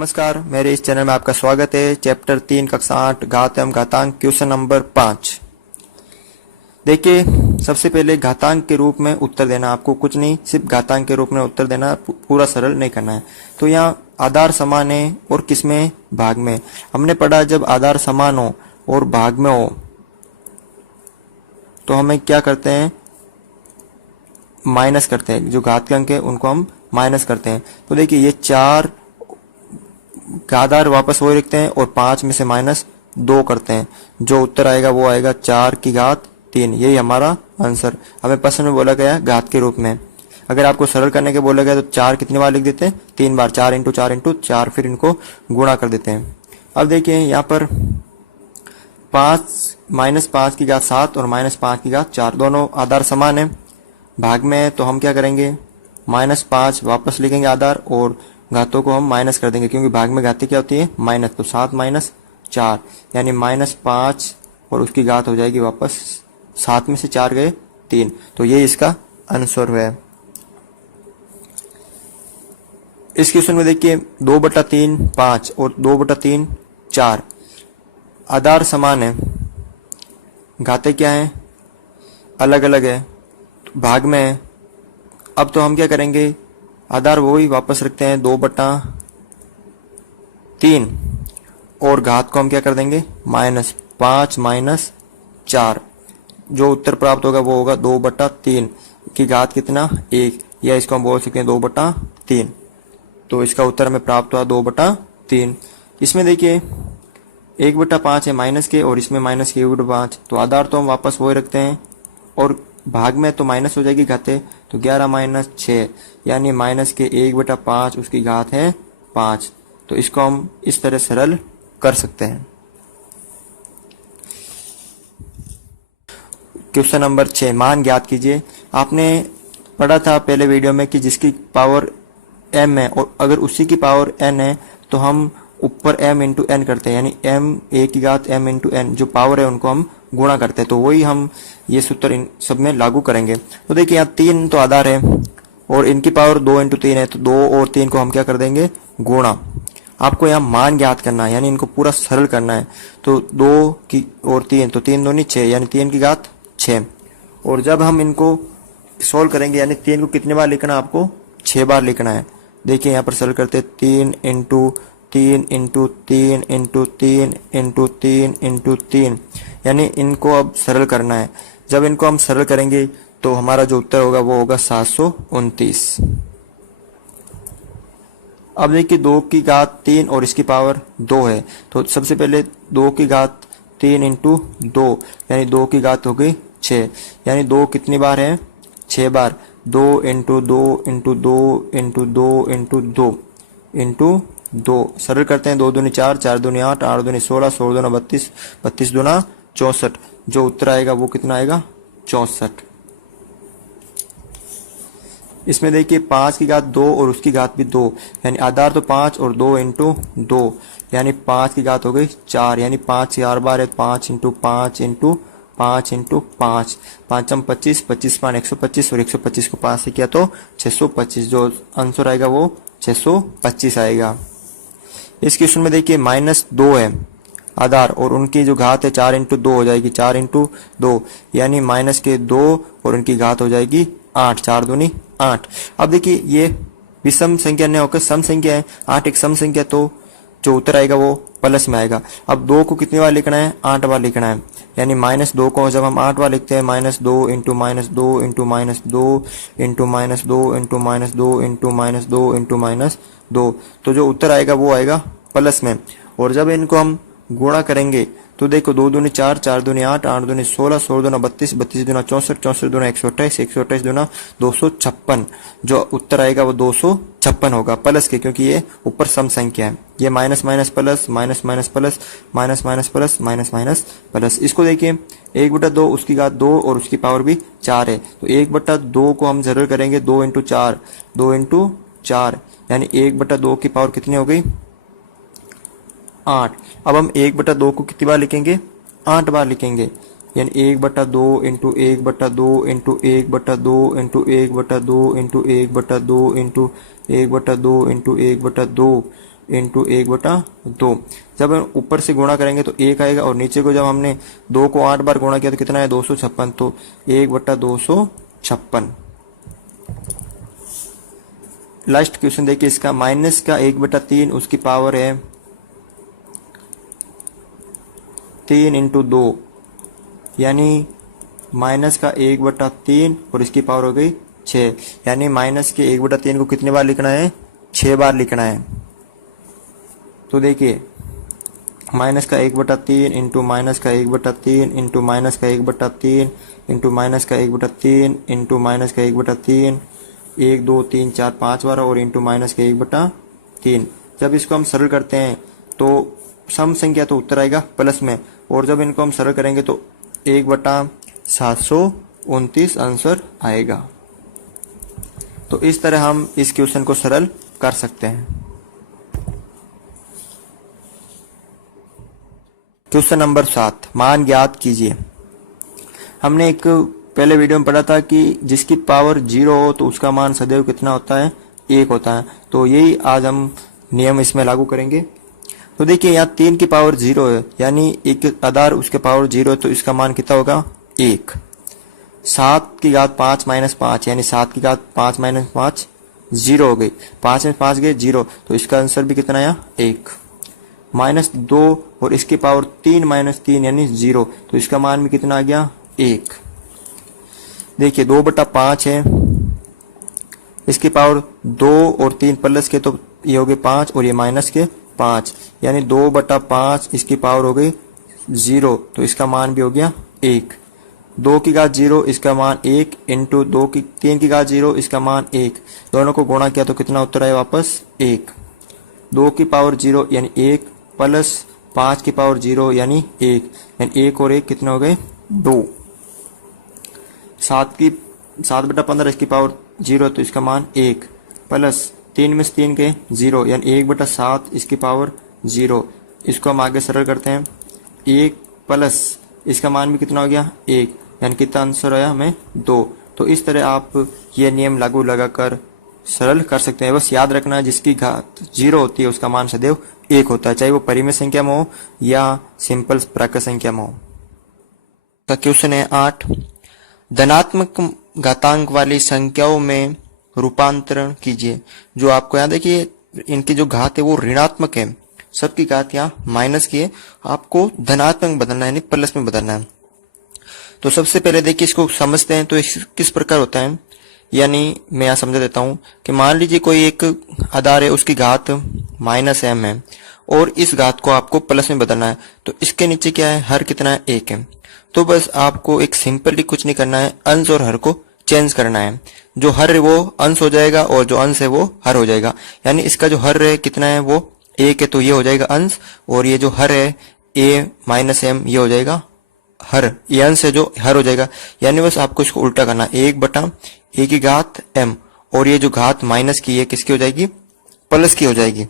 नमस्कार, मेरे इस चैनल में आपका स्वागत है। चैप्टर 3 कक्षा 8 घात एवं घातांक क्वेश्चन नंबर 5। देखिए, सबसे पहले घातांक के रूप में उत्तर देना, आपको कुछ नहीं, सिर्फ घातांक के रूप में उत्तर देना, पूरा सरल नहीं करना है। तो यहाँ आधार समान है और किसमें, भाग में। हमने पढ़ा जब आधार समान हो और भाग में हो तो हमें क्या करते हैं, माइनस करते हैं। जो घात के अंक है उनको हम माइनस करते हैं। तो देखिए, ये 4 आधार वापस वही रखते हैं और 5 में से -2 करते हैं। जो उत्तर आएगा वो आएगा 4 की घात 3। यही हमारा आंसर। हमें प्रश्न में बोला गया घात के रूप में। अगर आपको सरल करने के बोला गया तो 4 कितनी बार लिख देते हैं, 3 बार। 4 × 4 × 4, फिर इनको गुणा कर देते हैं। अब देखिए यहाँ पर 5 की घात 7 और -5 की घात 4 दोनों आधार समान है, भाग में है। तो हम क्या करेंगे, -5 वापस लिखेंगे आधार और घातों को हम माइनस कर देंगे, क्योंकि भाग में घातें क्या होती है, माइनस। तो 7 - 4 यानी -5 और उसकी घात हो जाएगी वापस 7 में से 4 गए 3। तो ये इसका आंसर है। इस क्वेश्चन में देखिए 2/3 5 और 2/3 4 आधार समान है, घातें क्या है, अलग अलग है, भाग में है। अब तो हम क्या करेंगे, आधार वही वापस रखते हैं 2/3 और घात को हम क्या कर देंगे, -5 - 4। जो उत्तर प्राप्त होगा वो होगा 2/3 की घात कितना, 1, या इसको हम बोल सकते हैं 2/3। तो इसका उत्तर हमें प्राप्त हुआ 2/3। इसमें देखिए 1/5 है माइनस के और इसमें माइनस के 1/5। तो आधार तो हम वापस वही रखते हैं और भाग में तो माइनस हो जाएगी घातें। तो 11 - 6 यानी माइनस के 1/5 उसकी घात है 5। तो इसको हम इस तरह सरल कर सकते हैं। क्वेश्चन नंबर 6, मान ज्ञात कीजिए। आपने पढ़ा था पहले वीडियो में कि जिसकी पावर m है और अगर उसी की पावर n है तो हम ऊपर m × n करते हैं, यानी m a की घात m × n, जो पावर है उनको हम गुणा करते हैं। तो वही हम ये सूत्र इन सब में लागू करेंगे। तो देखिए यहाँ 3 तो आधार है और इनकी पावर 2 × 3 है, तो 2 और 3 को हम क्या कर देंगे, गुणा। आपको यहाँ मान ज्ञात करना है, यानी इनको पूरा सरल करना है। तो 2 की और 3, तो 3 दूनी 6, यानी 3 की घात 6। और जब हम इनको सोल्व करेंगे, यानी 3 को कितने बार लिखना है, आपको 6 बार लिखना है। देखिए यहाँ पर सरल करते 3 × 3 × 3 × 3 × 3 × 3, यानी इनको अब सरल करना है। जब इनको हम सरल करेंगे तो हमारा जो उत्तर होगा वो होगा 729। अब देखिए 2 की घात 3 और इसकी पावर 2 है। तो सबसे पहले 2 की घात 3 × 2 यानी 2 की घात हो गई 6, यानी 2 कितनी बार है, 6 बार। 2 × 2 × 2 × 2 × 2 × 2 सरल करते हैं। 2 दूनी 4, 4 दूनी 8, 8 दूनी 16, 16 दूना 32, 32 दूना 64। जो उत्तर आएगा वो कितना आएगा, 64। इसमें देखिए 5 की घात 2 और उसकी घात भी 2, यानी आधार तो 5 और 2 × 2, यानी 5 की घात हो गई 4, यानी 5 4 बार है, 5 × 5 × 5 × 5, 5 × 25, 25 × 125 और 125 को 5 से किया तो 625। जो आंसर आएगा वो 625 आएगा। इस क्वेश्चन में देखिए -2 है आधार और उनकी जो घात है 4 × 2 हो जाएगी, 4 × 2 यानी -2 और उनकी घात हो जाएगी 8, 4 दूनी 8। अब देखिए ये विषम संख्या नहीं होकर सम संख्या है, 8 एक सम संख्या, तो जो उत्तर आएगा वो प्लस में आएगा। अब 2 को कितनी बार लिखना है, 8 बार लिखना है, यानी -2 को जब हम 8 बार लिखते हैं, -2 × -2 × -2 × -2 × -2 × -2, तो जो उत्तर आएगा वो आएगा प्लस में। और जब इनको हम गुणा करेंगे तो देखो 2 दूनी 4, 4 दूनी 8, 8 दूनी 16, 16 दूना 32, 32 दूना 64, 64 दूना 128, 128 दूना 256। जो उत्तर आएगा वो 256 होगा प्लस के, क्योंकि ये ऊपर सम संख्या है। ये minus minus plus, minus minus plus, minus minus plus, minus minus plus. इसको देखिए 1/2 उसकी घात 2 और उसकी पावर भी 4 है। तो 1/2 को हम सरल करेंगे 2 × 4, 2 × 4, यानी 1/2 की पावर कितनी हो गई, 8। अब हम 1/2 को कितनी बार लिखेंगे, 8 बार लिखेंगे, यानी 1/2 × 1/2 × 1/2 × 1/2 × 1/2 × 1/2 × 1/2 इंटू 1/2। जब हम ऊपर से गुणा करेंगे तो 1 आएगा, और नीचे को जब हमने 2 को 8 बार गुणा किया तो कितना है 256, तो 1/256। लास्ट क्वेश्चन देखिए इसका, माइनस का 1/3 उसकी पावर है 3 इंटू 2, यानी माइनस का 1/3 और इसकी पावर हो गई 6, यानी माइनस के 1/3 को कितने बार लिखना है, 6 बार लिखना है। तो देखिए माइनस का 1/3 इंटू माइनस का 1/3 इंटू माइनस का 1/3 इंटू माइनस का 1/3 इंटू माइनस का 1/3, 1 2 3 4 5 बार, और इंटू माइनस का 1/3। जब इसको हम सरल करते हैं तो सम संख्या तो उत्तर आएगा प्लस में, और जब इनको हम सरल करेंगे तो 1/729 आंसर आएगा। तो इस तरह हम इस क्वेश्चन को सरल कर सकते हैं। क्वेश्चन नंबर 7, मान ज्ञात कीजिए। हमने एक पहले वीडियो में पढ़ा था कि जिसकी पावर 0 हो तो उसका मान सदैव कितना होता है, 1 होता है। तो यही आज हम नियम इसमें लागू करेंगे। तो देखिए यहाँ 3 की पावर 0 है, यानी एक आधार उसके पावर 0 है, तो इसका मान कितना होगा 1। 7 की घात 5 माइनस 5, यानी 7 की घात 5 माइनस 5 0 हो गई, 5 में 5 गए 0, तो इसका आंसर भी कितना आया 1। माइनस 2 और इसकी पावर 3 माइनस 3 यानी 0, तो इसका मान भी कितना आ गया 1। देखिए 2/5 है, इसकी पावर 2 और 3 प्लस के तो ये हो गए 5 और ये माइनस के 5, यानी 2/5 इसकी पावर हो गई 0, तो इसका मान भी हो गया 1। 2 की घात 0 इसका मान 1 इंटू 3 की घात 0 इसका मान 1, दोनों को गुणा किया तो कितना उत्तर आया वापस 1। 2 की पावर 0 यानी 1 प्लस 5 की पावर 0 यानी 1, यानी 1 और 1 कितने हो गए 2। 7/15 इसकी पावर 0 तो इसका मान 1 प्लस 3 में से 3 के 0, यानी 1/7 इसकी पावर 0। इसको हम आगे सरल करते हैं, 1 प्लस इसका मान भी कितना हो गया 1, यानी कितना आंसर आया हमें 2। तो इस तरह आप ये नियम लागू लगाकर सरल कर सकते हैं। बस याद रखना जिसकी घात 0 होती है उसका मान सदैव 1 होता है, चाहे वो परिमेय संख्या में हो या सिंपल प्राकृत संख्या में हो। तो क्वेश्चन है 8, धनात्मक घातांक वाली संख्याओं में रूपांतरण कीजिए। जो आपको याद है कि इनकी जो घात है वो ऋणात्मक है, सबकी घात यहाँ माइनस की है, आपको धनात्मक बदलना है यानी प्लस में बदलना है। तो सबसे पहले देखिए इसको समझते हैं। तो किस प्रकार होता है, यानी मैं यहाँ समझा देता हूँ कि मान लीजिए कोई एक आधार है, उसकी घात -m है और इस घात को आपको प्लस में बदलना है। तो इसके नीचे क्या है, हर कितना है 1 है। तो बस आपको एक सिंपली कुछ नहीं करना है, अंश और हर को चेंज करना है। जो हर है वो अंश हो जाएगा और जो अंश है वो हर हो जाएगा। यानी इसका जो हर है कितना है वो 1 है, तो ये हो जाएगा अंश, और ये जो हर है a - m ये हो जाएगा हर, ये अंश है जो हर हो जाएगा। यानी बस आपको इसको उल्टा करना, 1/a की घात m, और ये जो घात माइनस की है किसकी हो जाएगी, प्लस की हो जाएगी।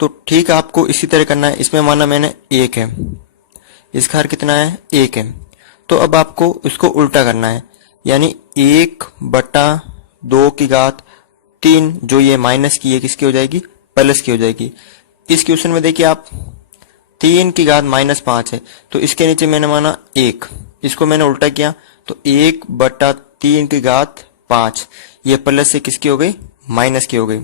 तो ठीक है, आपको इसी तरह करना है। इसमें माना मैंने 1 है, इसका हर कितना है 1 है, तो अब आपको इसको उल्टा करना है, यानी 1/2 की घात 3 जो ये माइनस की है किसकी हो जाएगी, प्लस की हो जाएगी। इस क्वेश्चन में देखिए आप 3 की घात -5 है, तो इसके नीचे मैंने माना 1, इसको मैंने उल्टा किया तो 1/3 की घात 5, ये प्लस से किसकी हो गई, माइनस की हो गई।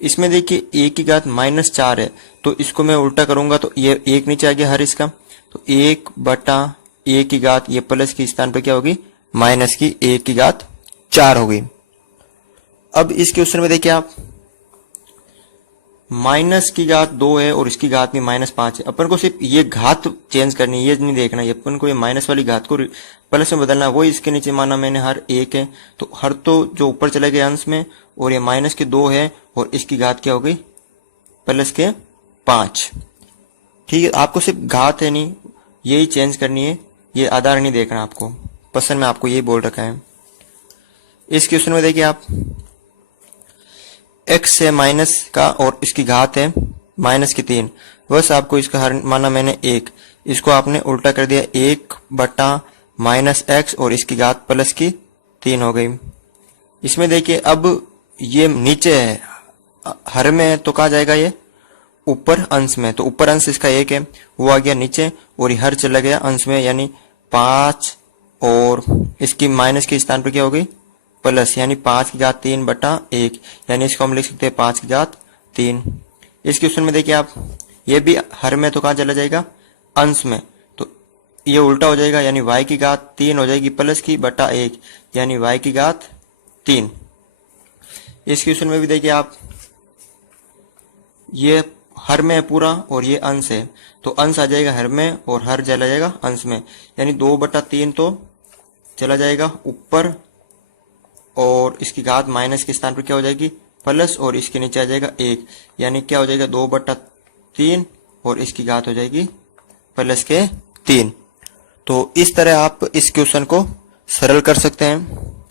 इसमें देखिए 1 की घात -4 है, तो इसको मैं उल्टा करूंगा तो ये 1 नीचे आ गया हर इसका, तो 1/a की घात ये प्लस की स्थान पर क्या होगी, माइनस की 1 की घात 4 हो गई। अब इस क्वेश्चन में देखिए आप माइनस की घात 2 है और इसकी घात भी -5 है। अपन को सिर्फ ये घात चेंज करनी है, ये नहीं देखना है, अपन को ये माइनस वाली घात को प्लस में बदलना है। वही इसके नीचे माना मैंने हर 1 है, तो हर तो जो ऊपर चले गए अंश में, और ये माइनस के 2 है और इसकी घात क्या हो गई, प्लस के 5। ठीक है, आपको सिर्फ घात है नहीं यही चेंज करनी है, ये आधार नहीं देखना आपको, पसंद में आपको यही बोल रखा है। इस क्वेश्चन में देखिए आप x है माइनस का और इसकी घात है माइनस की 3, बस आपको इसका हर माना मैंने 1, इसको आपने उल्टा कर दिया, 1/-x और इसकी घात प्लस की 3 हो गई। इसमें देखिए अब ये नीचे है हर में है तो कहा जाएगा ये ऊपर अंश में, तो ऊपर अंश इसका 1 है, वो आ गया नीचे और ये हर चला गया अंश में, यानी 5 और इसकी माइनस के स्थान पर क्या हो गई प्लस, यानी 5⁻³ यानी इसको हम लिख सकते हैं 5⁻3। इस क्वेश्चन में देखिए आप, ये भी हर में तो कहाँ चला जाएगा अंश में, तो ये उल्टा हो जाएगा, यानी y⁻3 हो जाएगी प्लस की बटा 1 यानी y⁻3। इस क्वेश्चन में भी देखिए आप, ये हर में है पूरा और ये अंश है, तो अंश आ जाएगा हर में और हर चला जाएगा अंश में, यानी 2/3 तो चला जाएगा ऊपर और इसकी घात माइनस के स्थान पर क्या हो जाएगी प्लस और इसके नीचे आ जाएगा 1, यानी क्या हो जाएगा 2/3 और इसकी घात हो जाएगी +3। तो इस तरह आप इस क्वेश्चन को सरल कर सकते हैं।